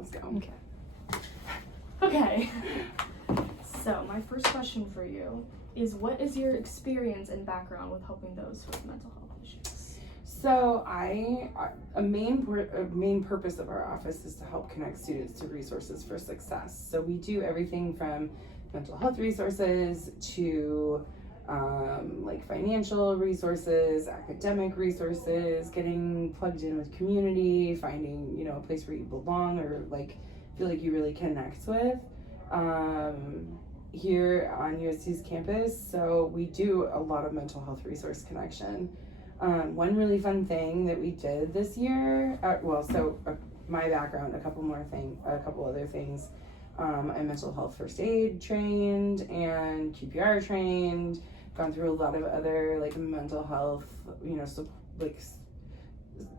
Let's go. Okay. So my first question for you is, what is your experience and background with helping those with mental health issues? So a main purpose of our office is to help connect students to resources for success. So we do everything from mental health resources to like financial resources, academic resources, getting plugged in with community, finding, you know, a place where you belong or like feel like you really connect with here on USC's campus. So we do a lot of mental health resource connection. One really fun thing that we did this year, my background, a couple other things. I'm mental health first aid trained and QPR trained, gone through a lot of other like mental health, you know, so like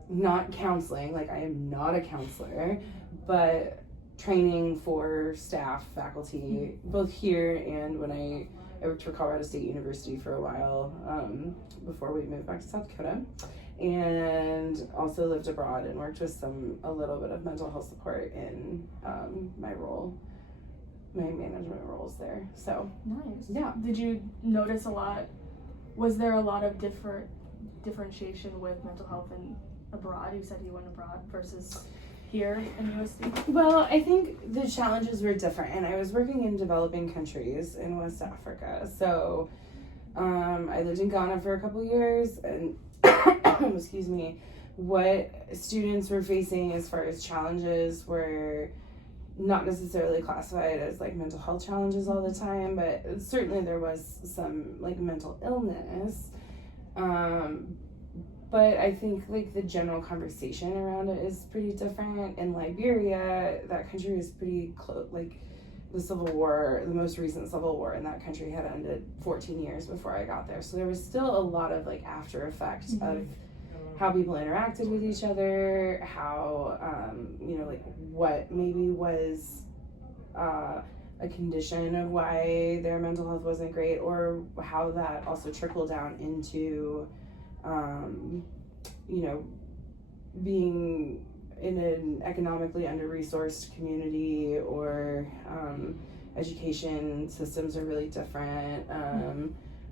not counseling, like I am not a counselor, but training for staff, faculty, both here and when I worked for Colorado State University for a while before we moved back to South Dakota, and also lived abroad and worked with a little bit of mental health support in my management roles there. So nice. Yeah. Did you notice was there a lot of differentiation with mental health abroad? You said you went abroad versus here in USC? Well, I think the challenges were different, and I was working in developing countries in West Africa. So I lived in Ghana for a couple years, and excuse me, what students were facing as far as challenges were not necessarily classified as like mental health challenges all the time, but certainly there was some like mental illness. But I think like the general conversation around it is pretty different. In Liberia, that country is pretty close, like the most recent civil war in that country had ended 14 years before I got there. So there was still a lot of like after effect of how people interacted with each other, how, you know, like what maybe was a condition of why their mental health wasn't great, or how that also trickled down into you know, being in an economically under-resourced community, or education systems are really different.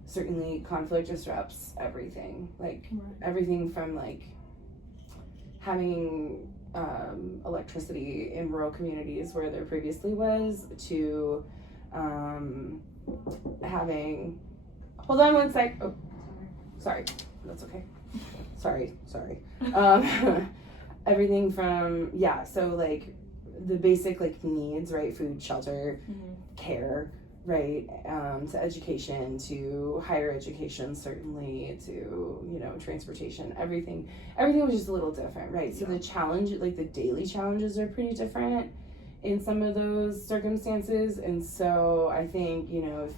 Certainly conflict disrupts everything, like everything from like having electricity in rural communities where there previously was to having, hold on one sec, oh, sorry. That's okay. Sorry. Everything from, so like the basic like needs, right? Food, shelter, care, right? To education, to higher education, certainly, to, you know, transportation, everything was just a little different, right? So the challenge, like the daily challenges are pretty different in some of those circumstances. And so I think, you know,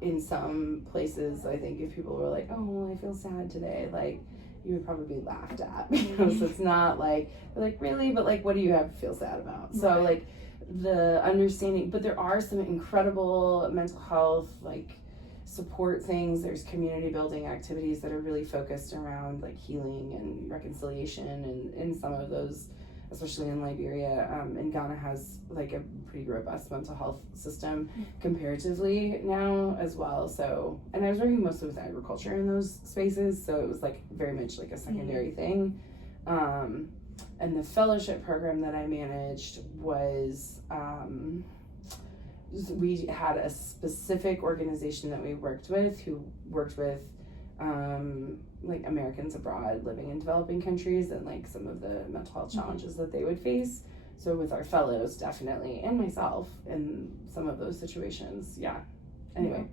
in some places, I think if people were like, oh, well, I feel sad today, like, you would probably be laughed at, because it's not like, they're like, really? But like, what do you have to feel sad about? So like the understanding, but there are some incredible mental health, like support things. There's community building activities that are really focused around like healing and reconciliation, and in some of those, especially in Liberia, and Ghana has like a pretty robust mental health system comparatively now as well. So, and I was working mostly with agriculture in those spaces, so it was like very much like a secondary thing. And the fellowship program that I managed was, we had a specific organization that we worked with who worked with like Americans abroad living in developing countries, and like some of the mental health challenges that they would face. So with our fellows, definitely, and myself in some of those situations. Anyway.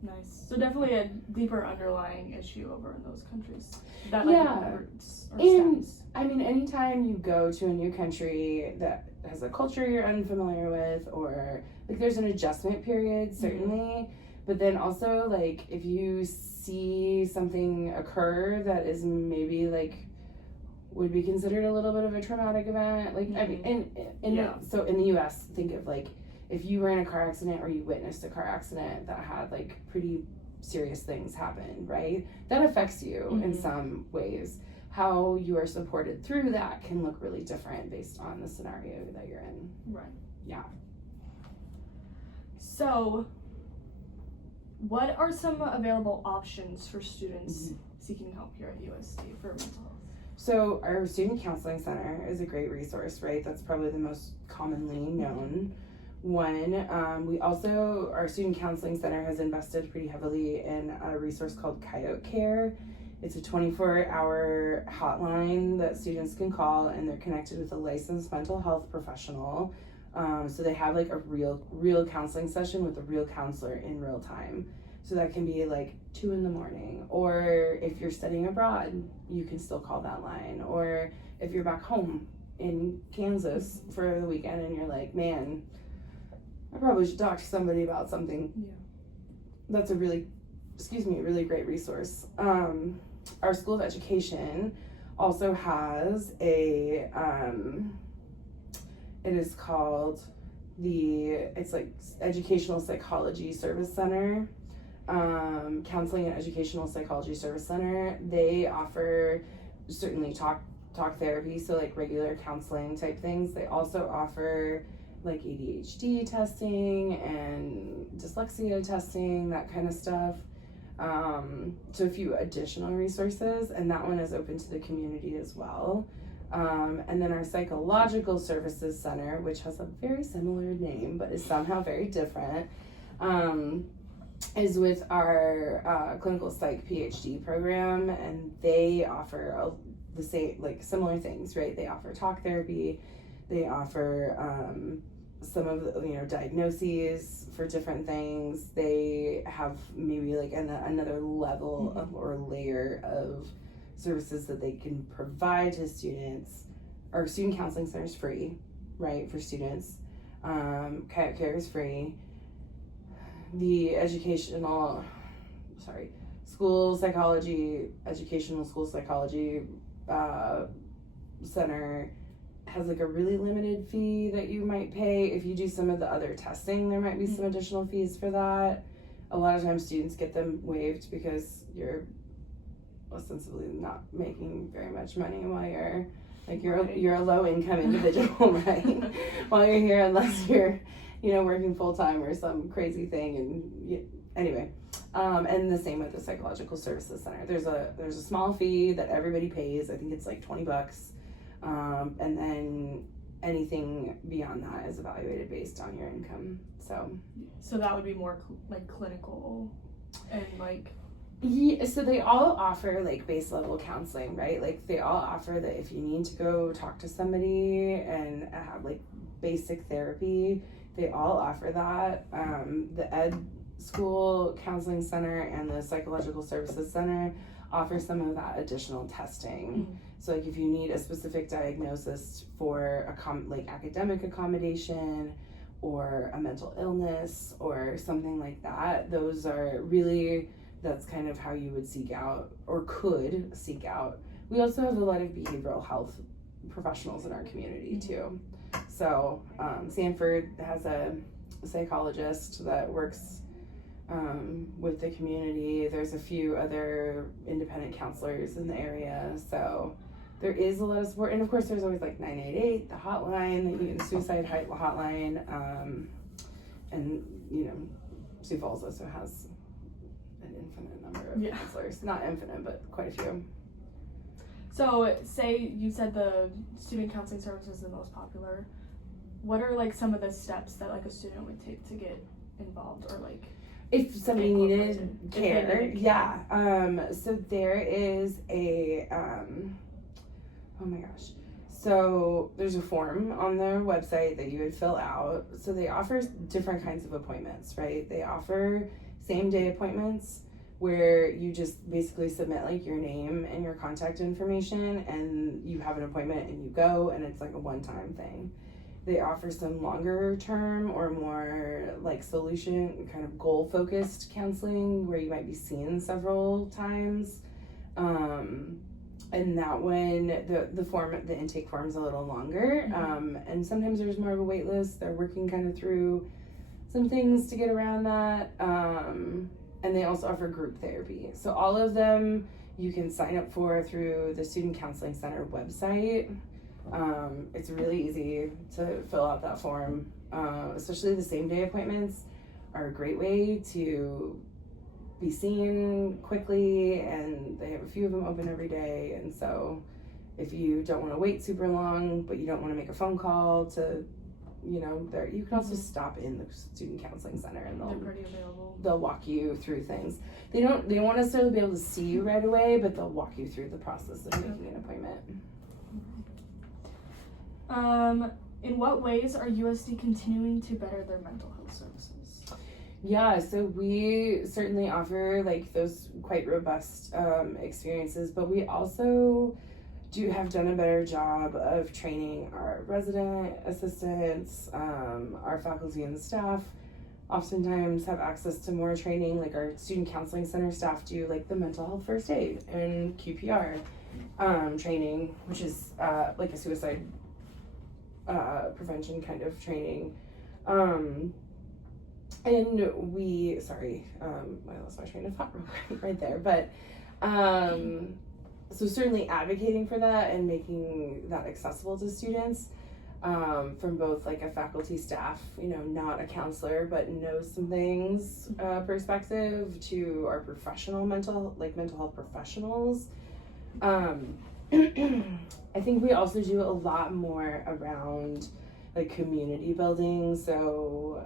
Nice. So definitely a deeper underlying issue over in those countries. That roots or and stems. I mean, anytime you go to a new country that has a culture you're unfamiliar with, or like there's an adjustment period, certainly. But then also, like, if you see something occur that is maybe like would be considered a little bit of a traumatic event, like I mean, so in the U.S., think of like if you were in a car accident or you witnessed a car accident that had like pretty serious things happen, right? That affects you in some ways. how you are supported through that can look really different based on the scenario that you're in. Right. Yeah. So, what are some available options for students seeking help here at USD for mental health? So our Student Counseling Center is a great resource, right? That's probably the most commonly known one. Our Student Counseling Center has invested pretty heavily in a resource called Coyote Care. It's a 24-hour hotline that students can call, and they're connected with a licensed mental health professional. So they have like a real counseling session with a real counselor in real time. So that can be like 2 a.m, or if you're studying abroad, you can still call that line. Or if you're back home in Kansas for the weekend and you're like, man, I probably should talk to somebody about something. Yeah. That's a really great resource. Our School of Education also has it is called it's like Educational Psychology Service Center. Counseling and Educational Psychology Service Center. They offer certainly talk therapy, so like regular counseling type things. They also offer like ADHD testing and dyslexia testing, that kind of stuff. So a few additional resources, and that one is open to the community as well. And then our Psychological Services Center, which has a very similar name but is somehow very different, is with our clinical psych PhD program, and they offer the same, like similar things, right? They offer talk therapy, they offer some of the diagnoses for different things. They have maybe like another level of, or layer of services that they can provide to students. Our Student Counseling Center is free, right, for students. Coyote Care is free. The Educational School Psychology Center has like a really limited fee that you might pay. If you do some of the other testing, there might be some additional fees for that. A lot of times students get them waived because you're ostensibly not making very much money while you're a low income individual, right? While you're here, unless you're working full time or some crazy thing. And anyway, and the same with the Psychological Services Center. There's a small fee that everybody pays. I think it's like $20, and then anything beyond that is evaluated based on your income. So that would be more like clinical and like. Yeah, so they all offer like base level counseling, right? Like they all offer that if you need to go talk to somebody and have like basic therapy, they all offer that. The Ed School Counseling Center and the Psychological Services Center offer some of that additional testing. So like if you need a specific diagnosis for like academic accommodation or a mental illness or something like that, those are really, that's kind of how you would seek out or could seek out. We also have a lot of behavioral health professionals in our community too. So Sanford has a psychologist that works with the community. There's a few other independent counselors in the area. So there is a lot of support. And of course there's always like 988, the hotline, the suicide hotline. And Sioux Falls also has an infinite number of counselors. Not infinite, but quite a few. So say you said the Student Counseling Service is the most popular. What are like some of the steps that like a student would take to get involved, or like if somebody needed care? Yeah. So there is a oh my gosh. So there's a form on their website that you would fill out. So they offer different kinds of appointments, right? They offer same day appointments where you just basically submit like your name and your contact information and you have an appointment and you go, and it's like a one-time thing. They offer some longer term or more like solution kind of goal focused counseling where you might be seen several times. And that one, the intake form is a little longer. And sometimes there's more of a wait list. They're working kind of through some things to get around that. And they also offer group therapy. So all of them, you can sign up for through the Student Counseling Center website. It's really easy to fill out that form. Especially the same day appointments are a great way to be seen quickly, and they have a few of them open every day. And so if you don't want to wait super long, but you don't want to make a phone call to, you can also stop in the Student Counseling Center, and they're pretty available. They'll walk you through things. They won't necessarily be able to see you right away, but they'll walk you through the process of making an appointment. In what ways are USD continuing to better their mental health services? Yeah, so we certainly offer like those quite robust experiences, but we also have done a better job of training our resident assistants, our faculty and staff. Oftentimes have access to more training, like our Student Counseling Center staff do like the mental health first aid and QPR training, which is like a suicide prevention kind of training. And I lost my train of thought right there, but so certainly advocating for that and making that accessible to students, from both like a faculty staff, not a counselor but knows some things perspective, to our professional mental health professionals. I think we also do a lot more around like community building, so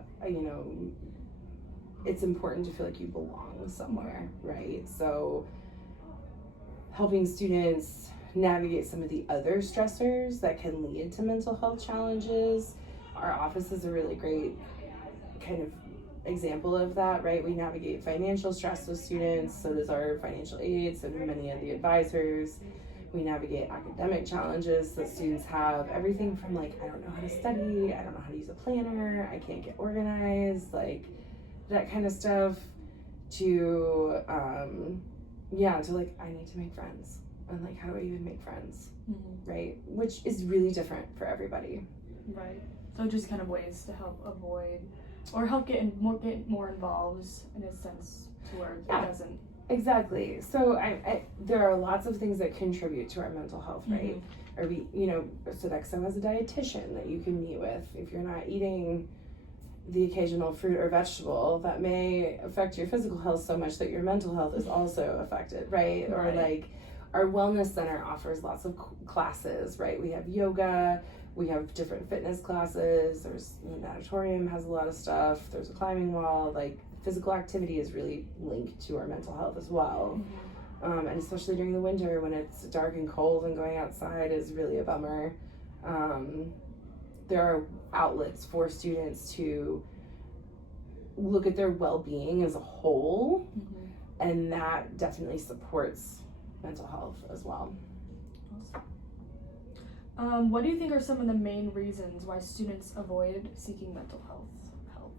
it's important to feel like you belong somewhere, right? So helping students navigate some of the other stressors that can lead to mental health challenges. Our office is a really great kind of example of that, right? We navigate financial stress with students, so does our financial aid, so do many of the advisors. We navigate academic challenges that students have, everything from like, I don't know how to study, I don't know how to use a planner, I can't get organized, like that kind of stuff, to like, I need to make friends. And like, how do I even make friends? Right? Which is really different for everybody. Right. So just kind of ways to help avoid or help get more involved in a sense to where it doesn't. Exactly. So I there are lots of things that contribute to our mental health, right? Or Sodexo has a dietitian that you can meet with. If you're not eating the occasional fruit or vegetable, that may affect your physical health so much that your mental health is also affected, right? Or like our wellness center offers lots of classes, right? We have yoga, we have different fitness classes, there's natatorium has a lot of stuff, there's a climbing wall, like physical activity is really linked to our mental health as well. And especially during the winter when it's dark and cold and going outside is really a bummer. There are outlets for students to look at their well-being as a whole, and that definitely supports mental health as well. Awesome. What do you think are some of the main reasons why students avoid seeking mental health help?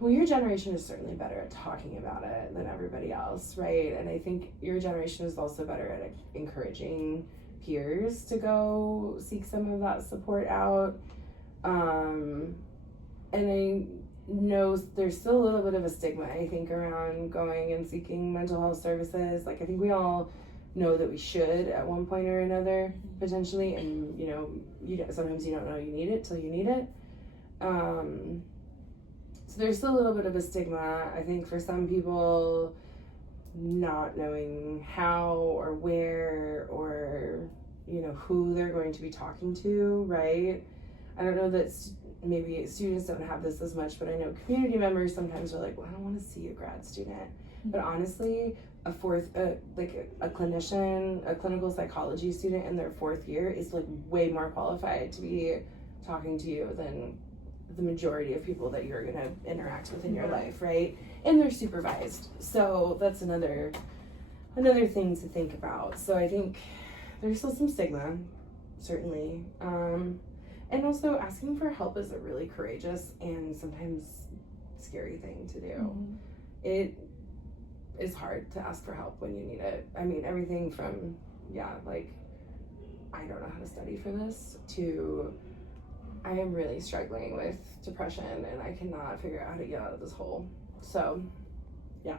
Well, your generation is certainly better at talking about it than everybody else, right? And I think your generation is also better at encouraging peers to go seek some of that support out. And I know there's still a little bit of a stigma, I think, around going and seeking mental health services. Like, I think we all know that we should at one point or another, potentially, and sometimes you don't know you need it till you need it. So there's still a little bit of a stigma, I think, for some people, not knowing how or where or who they're going to be talking to, right? I don't know that maybe students don't have this as much, but I know community members sometimes are like, well, I don't want to see a grad student. But honestly, a clinician, a clinical psychology student in their fourth year is like way more qualified to be talking to you than the majority of people that you're going to interact with in your life, right? And they're supervised. So that's another thing to think about. So I think there's still some stigma, certainly. And also asking for help is a really courageous and sometimes scary thing to do. It is hard to ask for help when you need it. I mean, everything from, like, I don't know how to study for this, to I am really struggling with depression and I cannot figure out how to get out of this hole. So, yeah.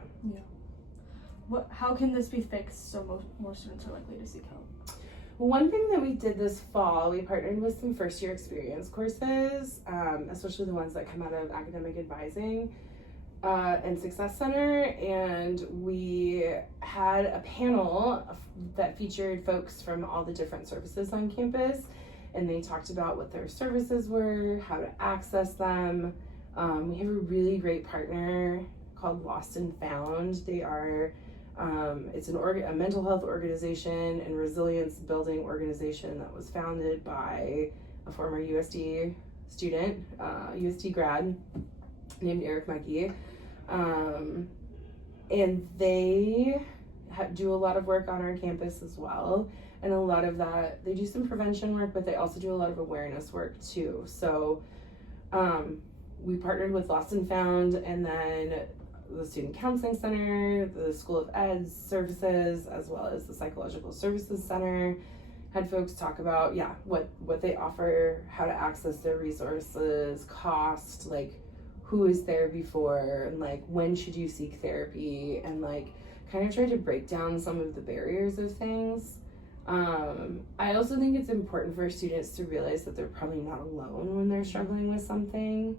how can this be fixed so more students are likely to seek help? One thing that we did this fall, we partnered with some first year experience courses, especially the ones that come out of academic advising and Success Center, and we had a panel that featured folks from all the different services on campus, and they talked about what their services were, how to access them. We have a really great partner called Lost and Found. They are it's a mental health organization and resilience building organization that was founded by a former USD student, USD grad named Eric Mekki. And they do a lot of work on our campus as well. And a lot of that, they do some prevention work, but they also do a lot of awareness work too. So we partnered with Lost and Found, and then the Student Counseling Center, the School of Ed's services, as well as the Psychological Services Center, had folks talk about, what they offer, how to access their resources, cost, like who is there before, and like when should you seek therapy, and like kind of try to break down some of the barriers of things. I also think it's important for students to realize that they're probably not alone when they're struggling with something.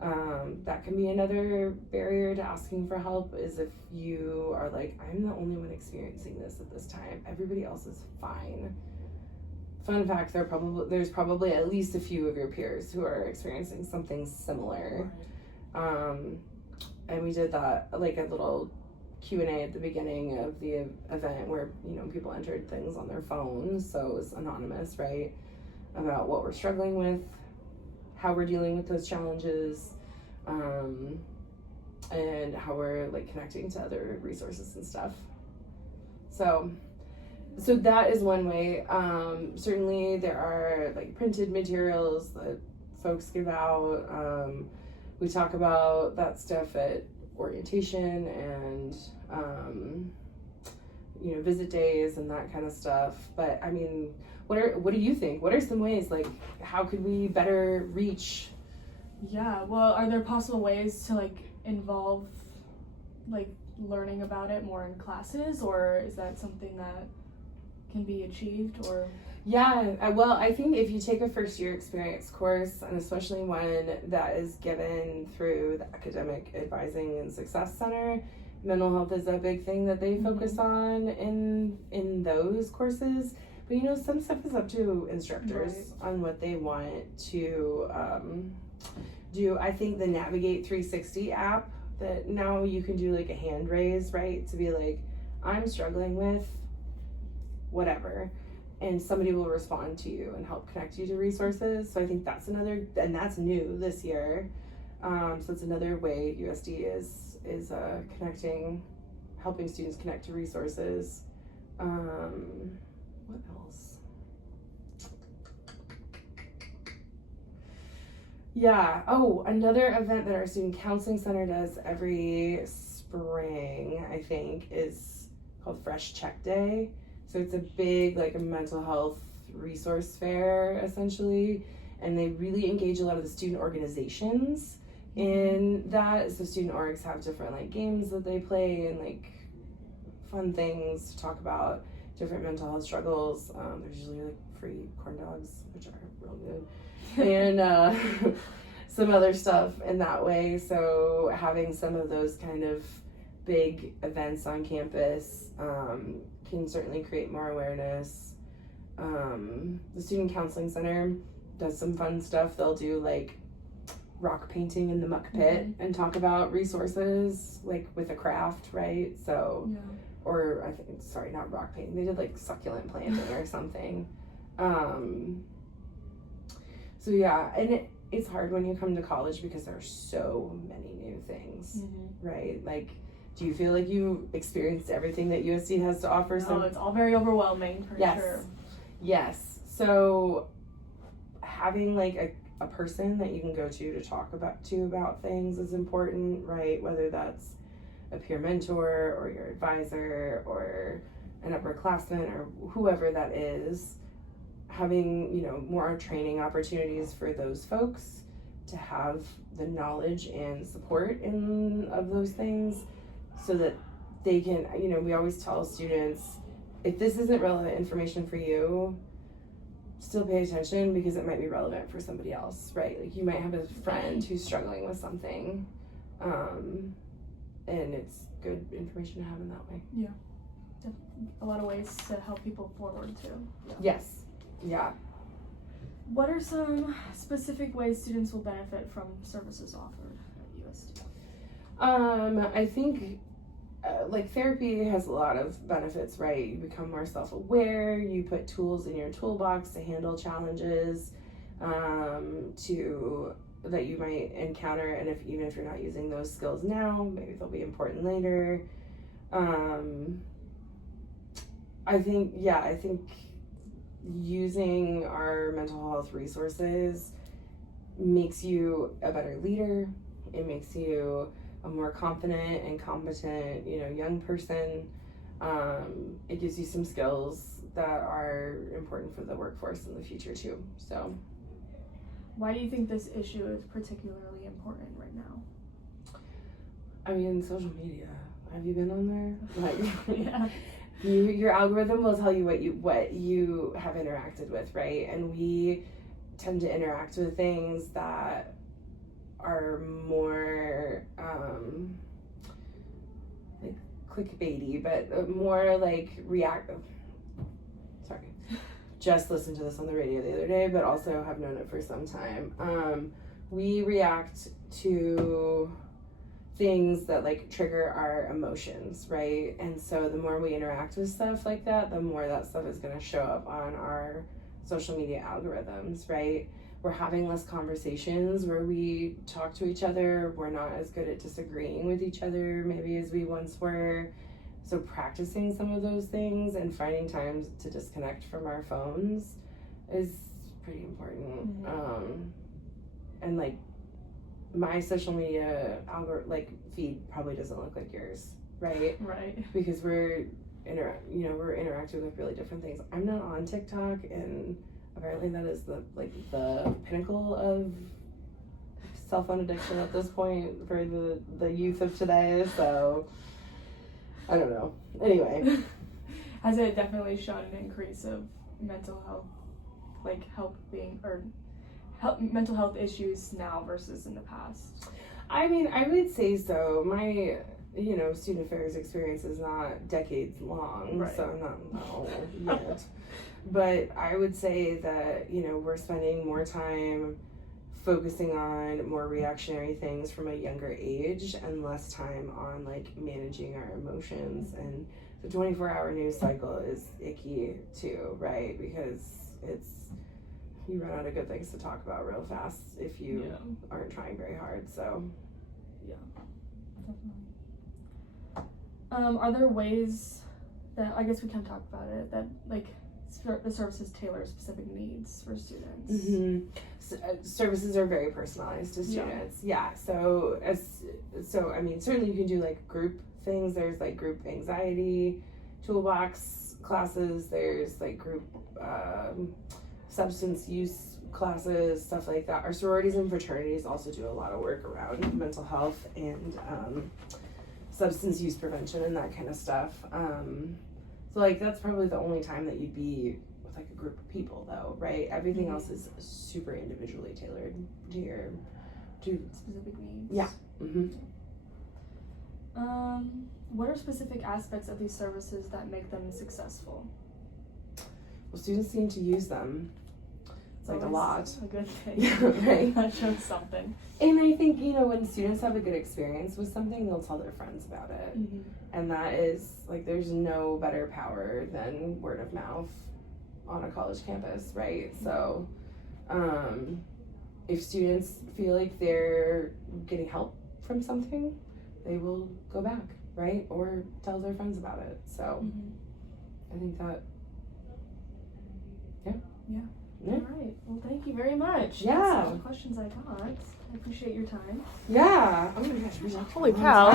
That can be another barrier to asking for help, is if you are like, I'm the only one experiencing this at this time, everybody else is fine. Fun fact, there's probably at least a few of your peers who are experiencing something similar. And we did that, like a little Q&A at the beginning of the event where, people entered things on their phones, so it was anonymous, right, about what we're struggling with, how we're dealing with those challenges, and how we're like connecting to other resources and stuff. So that is one way. Certainly there are like printed materials that folks give out. We talk about that stuff at orientation and visit days and that kind of stuff. But I mean, what do you think? What are some ways, like, how could we better reach? Yeah, well, are there possible ways to like involve like learning about it more in classes, or is that something that can be achieved? Or well, I think if you take a first year experience course, and especially one that is given through the Academic Advising and Success Center, mental health is a big thing that they focus on in those courses. But some stuff is up to instructors on what they want to do. I think the Navigate 360 app, that now you can do like a hand raise, right, to be like, I'm struggling with whatever, and somebody will respond to you and help connect you to resources. So I think that's another, and that's new this year. So it's another way USD is connecting, helping students connect to resources. What else? Another event that our Student Counseling Center does every spring, I think, is called Fresh Check Day. So it's a big, like, a mental health resource fair, essentially, and they really engage a lot of the student organizations in that. So student orgs have different, like, games that they play and, like, fun things to talk about different mental health struggles. There's usually, like, free corn dogs, which are real good, and some other stuff in that way. So having some of those kind of big events on campus can certainly create more awareness. The Student Counseling Center does some fun stuff. They'll do like rock painting in the muck pit and talk about resources, like with a craft, right? So, or I think, sorry, not rock painting. They did like succulent planting or something. So yeah, and it's hard when you come to college because there are so many new things, right? Like, do you feel like you experienced everything that USD has to offer? No, it's all very overwhelming for sure. Yes. So having like a person that you can go to talk about things is important, right? Whether that's a peer mentor or your advisor or an upperclassman or whoever that is. Having, more training opportunities for those folks to have the knowledge and support of those things, so that they can, we always tell students, if this isn't relevant information for you, still pay attention because it might be relevant for somebody else, right? Like you might have a friend who's struggling with something, and it's good information to have in that way. Yeah. A lot of ways to help people forward too. Yeah. Yes. Yeah. What are some specific ways students will benefit from services offered at USD? I think like therapy has a lot of benefits, right? You become more self-aware, you put tools in your toolbox to handle challenges that you might encounter, and even if you're not using those skills now, maybe they'll be important later. I think using our mental health resources makes you a better leader. It makes you a more confident and competent, young person. It gives you some skills that are important for the workforce in the future too. So, why do you think this issue is particularly important right now? I mean, social media. Have you been on there? Like, yeah. Your algorithm will tell you what you have interacted with, right? And we tend to interact with things that are more like clickbaity, but more like sorry, just listened to this on the radio the other day, but also have known it for some time. We react to things that like trigger our emotions, right? And so the more we interact with stuff like that, the more that stuff is going to show up on our social media algorithms, right? We're having less conversations where we talk to each other. We're not as good at disagreeing with each other maybe as we once were. So practicing some of those things and finding times to disconnect from our phones is pretty important. Mm-hmm. And like my social media feed probably doesn't look like yours, right? Right. Because we're interacting with really different things. I'm not on TikTok, and apparently that is the pinnacle of cell phone addiction at this point for the youth of today. So I don't know. Anyway, has it definitely shown an increase of mental health, mental health issues now versus in the past? I mean, I would say so. My student affairs experience is not decades long, right. So I'm not old yet. But I would say that, we're spending more time focusing on more reactionary things from a younger age and less time on managing our emotions. And the 24-hour news cycle is icky too, right? Because you run out of good things to talk about real fast if you aren't trying very hard. So yeah, definitely. Are there ways that, I guess we can talk about it, that the services tailor specific needs for students? Mm-hmm. Services are very personalized to students. Yeah. So I mean, certainly you can do group things. There's group anxiety toolbox classes. There's group substance use classes, stuff like that. Our sororities and fraternities also do a lot of work around mental health and substance use prevention and that kind of stuff. So that's probably the only time that you'd be with a group of people though, right? Everything mm-hmm. else is super individually tailored to specific needs. Yeah. Mm-hmm. What are specific aspects of these services that make them successful? Well, students seem to use them. It's a lot. A good thing. Yeah, right. That shows something. And I think, when students have a good experience with something, they'll tell their friends about it. Mm-hmm. And that is, there's no better power than word of mouth on a college campus, right? So, if students feel like they're getting help from something, they will go back, right? Or tell their friends about it. So, mm-hmm. I think that, Yeah. All right. Well, thank you very much. Yeah. That's all the questions I got. I appreciate your time. Yeah. Oh my gosh. Holy cow.